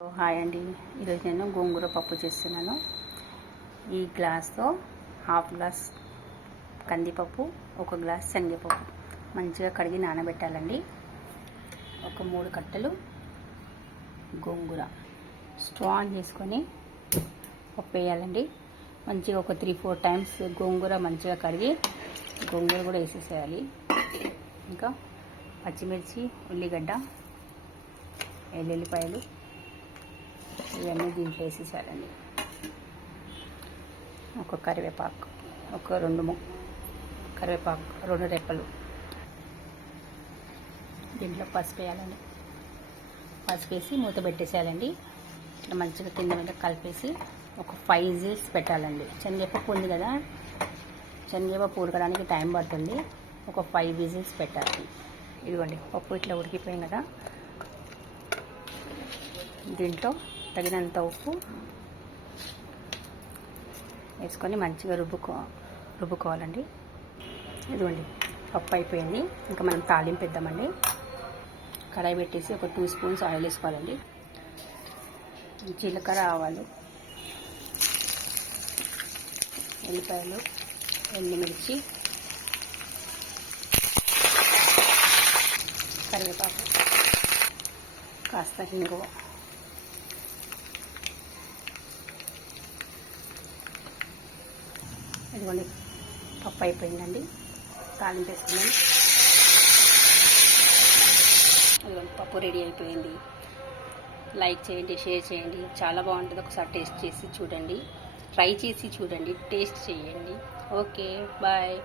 Hi అండి. ఈరోజు నేను గోంగూర పప్పు చేస్తున్నాను. ఈ గ్లాస్తో హాఫ్ గ్లాస్ కందిపప్పు, ఒక గ్లాస్ శనగపప్పు మంచిగా కడిగి నానబెట్టాలండి. ఒక 3 కట్టలు గోంగూర స్టవ్ ఆన్ చేసుకొని పప్పు వేయాలండి. మంచిగా ఒక 3-4 టైమ్స్ గోంగూర మంచిగా కడిగి గోంగూర కూడా వేసేసేయాలి. ఇంకా పచ్చిమిర్చి, ఉల్లిగడ్డ, ఎల్లుల్లిపాయలు ఇవన్నీ దీంట్లో వేసేసారండి. ఒక కరివేపాకు, ఒక 2 కరివేపాకు, 2 రెప్పలు. దీంట్లో పసుపు వేయాలండి. పసుపు వేసి మూత పెట్టేసేయాలండి. ఇట్లా మంచిగా కింద మీద కలిపేసి ఒక 5 విజిల్స్ పెట్టాలండి. శనగపప్పు ఉంది కదా, శనగపప్పు ఉడకడానికి టైం పడుతుంది. ఒక 5 విజిల్స్ పెట్టాలి. ఇదిగోండి పప్పు ఇట్లా ఉడికిపోయింది కదా, దీంట్లో తగినంత ఉప్పు వేసుకొని మంచిగా రుబ్బుకోవాలండి. ఇదిగోండి పప్పు అయిపోయింది. ఇంకా మనం తాలింపు వేద్దామండి. కడాయి పెట్టేసి ఒక 2 స్పూన్స్ ఆయిల్ వేసుకోవాలండి. జీలకర్ర, ఆవాలు, ఎల్లిపాయలు, ఎండుమిర్చి, కరివేపాకు, కాస్త ఇంగువ, ఇదిగోండి పప్పు అయిపోయిందండి. తాలింపు వేసుకున్నాను. ఇదిగోండి పప్పు రెడీ అయిపోయింది. లైక్ చేయండి, షేర్ చేయండి. చాలా బాగుంటుంది. ఒకసారి టేస్ట్ చేసి చూడండి, ట్రై చేసి చూడండి, టేస్ట్ చేయండి. Okay, bye.